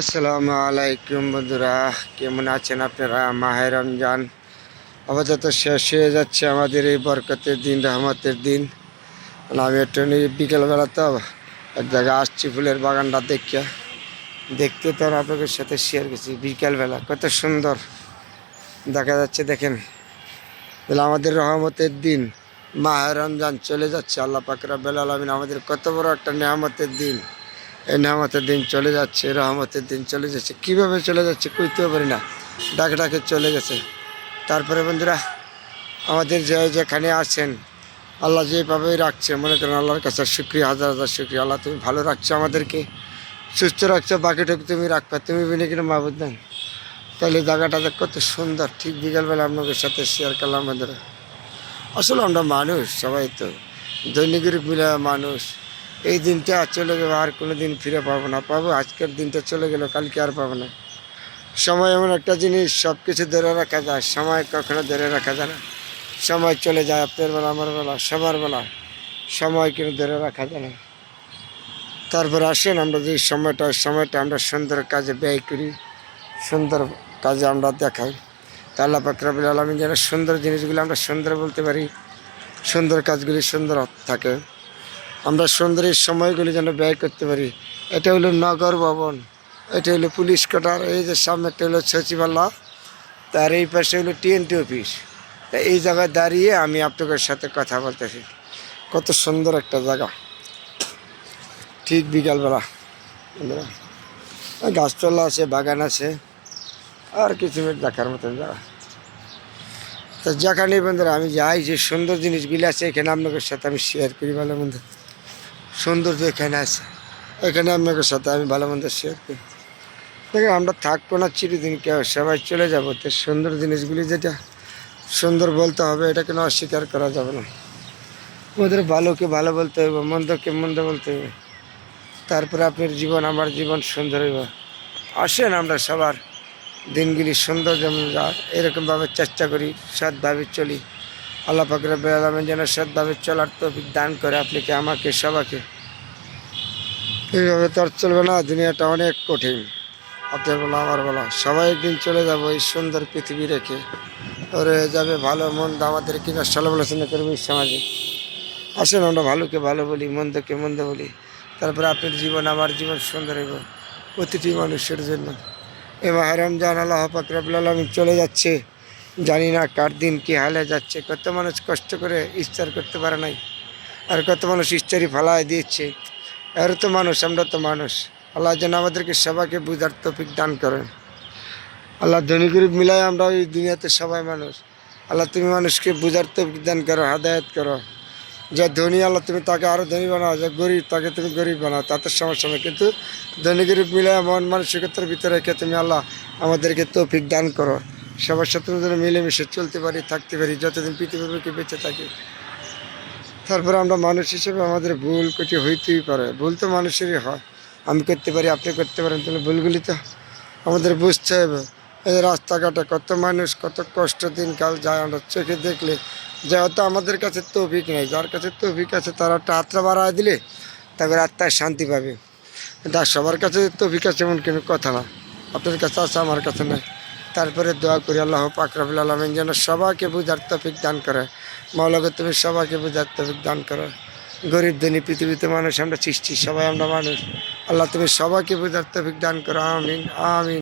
আসসালামু আলাইকুম বন্ধুরা, কেমন আছেন আপনারা? মাহে রমজান আপাতত শেষ হয়ে যাচ্ছে আমাদের এই বরকতের দিন, রহমতের দিন। আমি একটু বিকেলবেলা তো এক জায়গায় আসছি ফুলের বাগানটা দেখতে তো আপনাদের সাথে শেয়ার করছি। বিকেলবেলা কত সুন্দর দেখা যাচ্ছে, দেখেন। তাহলে আমাদের রহমতের দিন মাহে রমজান চলে যাচ্ছে। আল্লাহ পাক রব্বুল আলামিন আমাদের কত বড় একটা নেয়ামতের দিন। এই নামাতের দিন চলে যাচ্ছে, রহমতের দিন চলে যাচ্ছে। কীভাবে চলে যাচ্ছে কইতেও পারি না, ডাকে ডাকে চলে গেছে। তারপরে বন্ধুরা, আমাদের যেখানে আছেন, আল্লাহ যেভাবেই রাখছে, মনে করেন আল্লাহর কাছে শুক্রিয়া, হাজার হাজার শুক্রিয়া। আল্লাহ তুমি ভালো রাখছো, আমাদেরকে সুস্থ রাখছো, বাকিটুকু তুমি রাখবা, তুমি বিনে কিনা মাহবুদ নেন। তাহলে জায়গাটা কত সুন্দর। ঠিক বিকালবেলা আপনাদের সাথে শেয়ার করলাম বন্ধুরা। আসলে আমরা মানুষ, সবাই তো দৈনিকের মিলে মানুষ। এই দিনটা চলে গেল, আর কোনো দিন ফিরে পাবো না। পাবো আজকের দিনটা চলে গেল, কালকে আর পাবো না। সময় এমন একটা জিনিস, সব কিছু ধরে রাখা যায়, সময় কখনো ধরে রাখা যায় না। সময় চলে যায়, আপনার বেলা, আমার বেলা, সবার বেলা। সময় কিন্তু ধরে রাখা যায় না। তারপর আসেন, আমরা যে সময়টা আমরা সুন্দর কাজে ব্যয় করি, সুন্দর কাজে আমরা দেখাই। তা আল্লাহ পাক রব্বুল আলামিন যেন সুন্দর জিনিসগুলো আমরা সুন্দর বলতে পারি, সুন্দর কাজগুলি সুন্দর থাকে। আমরা সুন্দরের সময়গুলি যেন ব্যয় করতে পারি। এটা হলো নগর ভবন, এটা হলো পুলিশ কোয়ার্টার, এই যে সামনেটা হলো সচিবালয়, তার এই পাশে হলো টিএনটি অফিস। তা এই জায়গায় দাঁড়িয়ে আমি আপনাদের সাথে কথা বলতেছি। কত সুন্দর একটা জায়গা, ঠিক বিকালবেলা। গাছতলা আছে, বাগান আছে, আর কিছু দেখার মতন জায়গা। তো যেখানে বন্ধুরা আমি যাই, যে সুন্দর জিনিসগুলি আছে এখানে আপনাদের সাথে আমি শেয়ার করি। ভালো মন্দ সৌন্দর্য এখানে আছে, এখানে আপনাদের সাথে আমি ভালো মন্দ শেয়ার করি। দেখেন, আমরা থাকবো না চিরদিন, কেউ সবাই চলে যাবো। তো সুন্দর জিনিসগুলি যেটা সুন্দর বলতে হবে, এটা কেন অস্বীকার করা যাবে না। ওদের ভালোকে ভালো বলতে হবে, মন্দকে মন্দ বলতে হবে। তারপরে আপনার জীবন, আমার জীবন সুন্দর হইব। আসেন আমরা সবার দিনগুলি সুন্দর যেমন যায় এরকমভাবে চেষ্টা করি, সৎভাবে চলি। আল্লাহ পাক রব্বুল আলামিন যেন সৎভাবে চলার তৌফিক দান করে আপনাকে, আমাকে, সবাইকে। এইভাবে তো আর চলবে না, দুনিয়াটা অনেক কঠিন। আপনার বলা, আমার বলা, সবাই একদিন চলে যাবো এই সুন্দর পৃথিবী রেখে। রয়ে যাবে ভালো মন্দ আমাদের কিনা সমালোচনা করবে এই সমাজে। আসেন আমরা ভালোকে ভালো বলি, মন্দকে মন্দ বলি। তারপরে আপনার জীবন, আমার জীবন সুন্দর হইব প্রতিটি মানুষের জন্য। এ মাহে রমজান আল্লাহ পাক রব্বুল আলামিন চলে যাচ্ছে, জানি না কার দিন কী হালে যাচ্ছে। কত মানুষ কষ্ট করে ইফতার করতে পারে নাই, আর কত মানুষ ইফতারি ফালায় দিচ্ছে। এর তো মানুষ, আমরা তো মানুষ। আল্লাহ যেন আমাদেরকে সবাইকে বুঝার তৌফিক দান করেন। আল্লাহ ধনী গরিব মিলাই আমরা এই দুনিয়াতে সবাই মানুষ। আল্লাহ তুমি মানুষকে বুঝার তৌফিক দান করো, হাদায়াত করো। যে ধনী আল্লাহ তুমি তাকে আরও ধনী বানাও, যে গরিব তাকে তুমি গরিব বানাও, তাতে সমস্যা নেই। কিন্তু ধনী গরিব মিলাই মন মানসিকতার ভিতরে রেখে তুমি আল্লাহ আমাদেরকে তৌফিক দান করো। সবার সাথে যেন মিলেমিশে চলতে পারি, থাকতে পারি, যতদিন পৃথিবীর বুকে বেঁচে থাকি। তারপরে আমরা মানুষ হিসেবে আমাদের ভুল কটি হইতেই পারে, ভুল তো মানুষেরই হয়। আমি করতে পারি, আপনি করতে পারেন, তাহলে ভুলগুলি তো আমাদের বুঝতে হবে। এই রাস্তাঘাটে কত মানুষ, কত কষ্ট দিনকাল যায়, আমরা চোখে দেখলে। যেহেতু আমাদের কাছে তৌফিক নেই, যার কাছে তৌফিক আছে তারা একটা আত্মা বাড়ায় দিলে তারপরে আত্মায় শান্তি পাবে। কিন্তু সবার কাছে তৌফিক আছে এমন কোনো কথা না। আপনার কাছে আছে, আমার কাছে নেই। তারপরে দোয়া করি আল্লাহ পাক রব্বুল আলামিন যেন সবাইকে বুঝার তৌফিক দান করে। মাওলাকে তুমি সবাইকে বুঝার তৌফিক দান করো। গরিব ধনী পৃথিবীতে মানুষ আমরা সৃষ্টি, সবাই আমরা মানুষ। আল্লাহ তুমি সবাইকে বুঝার তৌফিক দান করো। আমিন আমিন।